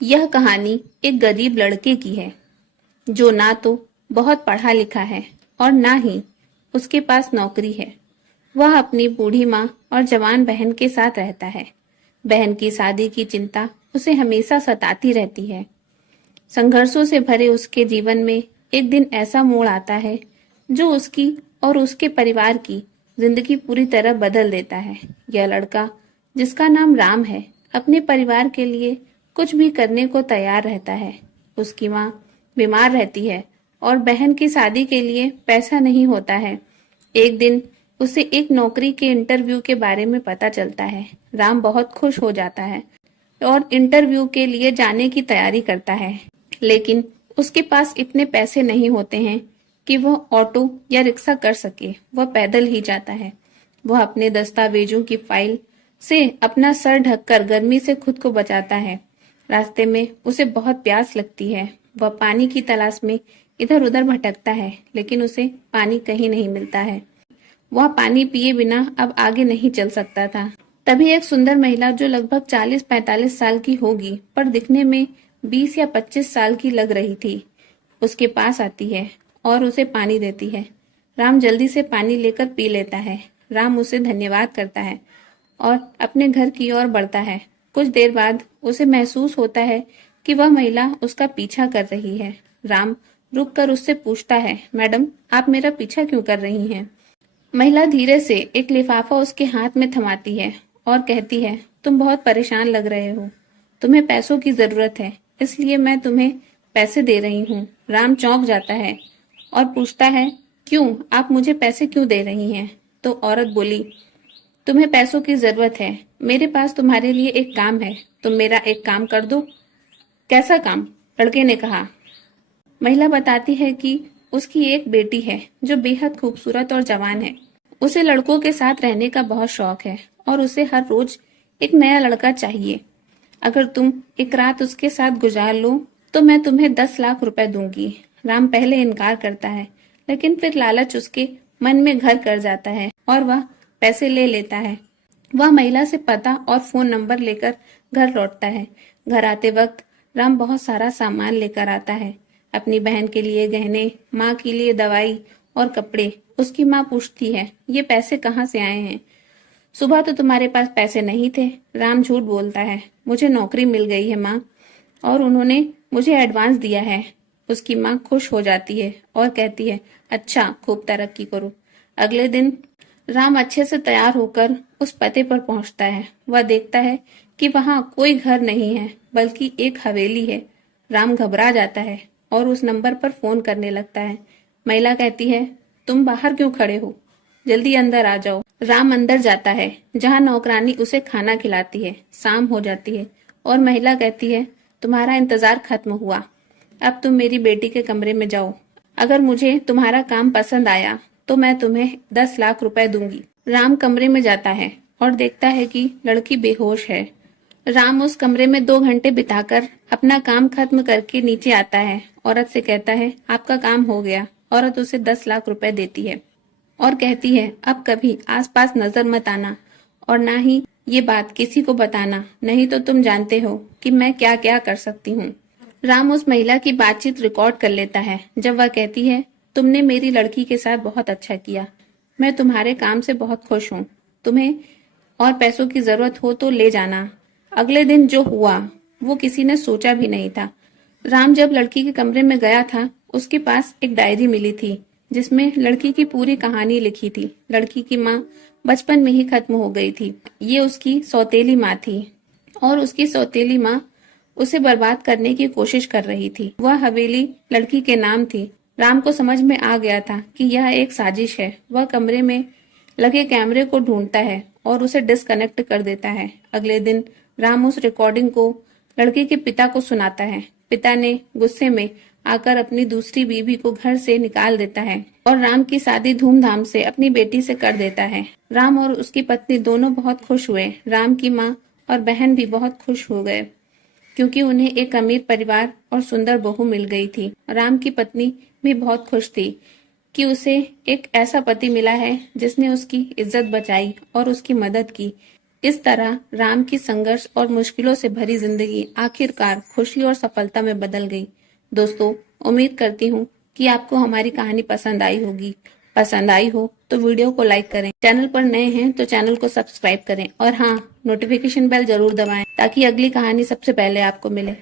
यह कहानी एक गरीब लड़के की है जो ना तो बहुत पढ़ा लिखा है और ना ही उसके पास नौकरी है। वह अपनी बूढ़ी माँ और जवान बहन के साथ रहता है। बहन की शादी की चिंता उसे हमेशा सताती रहती है। संघर्षों से भरे उसके जीवन में एक दिन ऐसा मोड़ आता है जो उसकी और उसके परिवार की जिंदगी पूरी तरह बदल देता है। यह लड़का, जिसका नाम राम है, अपने परिवार के लिए कुछ भी करने को तैयार रहता है। उसकी माँ बीमार रहती है और बहन की शादी के लिए पैसा नहीं होता है। एक दिन उसे एक नौकरी के इंटरव्यू के बारे में पता चलता है। राम बहुत खुश हो जाता है और इंटरव्यू के लिए जाने की तैयारी करता है, लेकिन उसके पास इतने पैसे नहीं होते हैं कि वह ऑटो या रिक्शा कर सके। वह पैदल ही जाता है। वह अपने दस्तावेजों की फाइल से अपना सर ढककर गर्मी से खुद को बचाता है। रास्ते में उसे बहुत प्यास लगती है। वह पानी की तलाश में इधर उधर भटकता है, लेकिन उसे पानी कहीं नहीं मिलता है। वह पानी पिए बिना अब आगे नहीं चल सकता था। तभी एक सुंदर महिला, जो लगभग 40-45 साल की होगी पर दिखने में 20 या 25 साल की लग रही थी, उसके पास आती है और उसे पानी देती है। राम जल्दी से पानी लेकर पी लेता है। राम उसे धन्यवाद करता है और अपने घर की ओर बढ़ता है। कुछ देर बाद उसे महसूस होता है कि वह महिला उसका पीछा कर रही है। राम रुककर उससे पूछता है, मैडम, आप मेरा पीछा क्यों कर रही हैं? महिला धीरे से एक लिफाफा उसके हाथ में थमाती है और कहती है, तुम बहुत परेशान लग रहे हो। तुम्हें पैसों की जरूरत है, इसलिए मैं तुम्हें पैसे दे रही हूँ। राम चौंक जाता है और पूछता है, क्यों? आप मुझे पैसे क्यों दे रही हैं? तो औरत बोली, तुम्हें पैसों की जरूरत है। मेरे पास तुम्हारे लिए एक काम है। तुम मेरा एक काम कर दो। कैसा काम? लड़के ने कहा। महिला बताती है कि उसकी एक बेटी है जो बेहद खूबसूरत और जवान है। उसे लड़कों के साथ रहने का बहुत शौक है और उसे हर रोज एक नया लड़का चाहिए। अगर तुम एक रात उसके साथ गुजार लो तो मैं तुम्हें 10 लाख रुपए दूंगी। राम पहले इनकार करता है, लेकिन फिर लालच उसके मन में घर कर जाता है और वह पैसे ले लेता है। वह महिला से पता और फोन नंबर लेकर घर लौटता है। घर आते वक्त राम बहुत सारा सामान लेकर आता है। अपनी बहन के लिए गहने, माँ के लिए दवाई और कपड़े। उसकी माँ पूछती है, ये पैसे कहाँ से आए हैं? सुबह तो तुम्हारे पास पैसे नहीं थे। राम झूठ बोलता है, मुझे नौकरी मिल गई है माँ, और उन्होंने मुझे एडवांस दिया है। उसकी माँ खुश हो जाती है और कहती है, अच्छा, खूब तरक्की करो। अगले दिन राम अच्छे से तैयार होकर उस पते पर पहुंचता है। वह देखता है कि वहां कोई घर नहीं है, बल्कि एक हवेली है। राम घबरा जाता है और उस नंबर पर फोन करने लगता है। महिला कहती है, तुम बाहर क्यों खड़े हो? जल्दी अंदर आ जाओ। राम अंदर जाता है, जहां नौकरानी उसे खाना खिलाती है। शाम हो जाती है और महिला कहती है, तुम्हारा इंतजार खत्म हुआ। अब तुम मेरी बेटी के कमरे में जाओ। अगर मुझे तुम्हारा काम पसंद आया तो मैं तुम्हें 10 लाख रुपए दूंगी। राम कमरे में जाता है और देखता है कि लड़की बेहोश है। राम उस कमरे में 2 घंटे बिताकर अपना काम खत्म करके नीचे आता है। औरत से कहता है, आपका काम हो गया। औरत उसे 10 लाख रुपए देती है और कहती है, अब कभी आसपास नजर मत आना और ना ही ये बात किसी को बताना, नहीं तो तुम जानते हो कि मैं क्या क्या कर सकती हूँ। राम उस महिला की बातचीत रिकॉर्ड कर लेता है। जब वह कहती है, तुमने मेरी लड़की के साथ बहुत अच्छा किया। मैं तुम्हारे काम से बहुत खुश हूँ। तुम्हें और पैसों की जरूरत हो तो ले जाना। अगले दिन जो हुआ वो किसी ने सोचा भी नहीं था। राम जब लड़की के कमरे में गया था, उसके पास एक डायरी मिली थी जिसमें लड़की की पूरी कहानी लिखी थी। लड़की की माँ बचपन में ही खत्म हो गई थी। ये उसकी सौतेली माँ थी और उसकी सौतेली माँ उसे बर्बाद करने की कोशिश कर रही थी। वह हवेली लड़की के नाम थी। राम को समझ में आ गया था कि यह एक साजिश है। वह कमरे में लगे कैमरे को ढूंढता है और उसे डिस्कनेक्ट कर देता है। अगले दिन राम उस रिकॉर्डिंग को लड़के के पिता को सुनाता है। पिता ने गुस्से में आकर अपनी दूसरी बीवी को घर से निकाल देता है और राम की शादी धूमधाम से अपनी बेटी से कर देता है। राम और उसकी पत्नी दोनों बहुत खुश हुए। राम की माँ और बहन भी बहुत खुश हो गए, क्योंकि उन्हें एक अमीर परिवार और सुंदर बहू मिल गई थी। राम की पत्नी भी बहुत खुश थी कि उसे एक ऐसा पति मिला है जिसने उसकी इज्जत बचाई और उसकी मदद की। इस तरह राम की संघर्ष और मुश्किलों से भरी जिंदगी आखिरकार खुशी और सफलता में बदल गई। दोस्तों, उम्मीद करती हूँ कि आपको हमारी कहानी पसंद आई होगी। पसंद आई हो तो वीडियो को लाइक करें, चैनल पर नए हैं तो चैनल को सब्सक्राइब करें और हाँ, नोटिफिकेशन बेल जरूर दबाएं ताकि अगली कहानी सबसे पहले आपको मिले।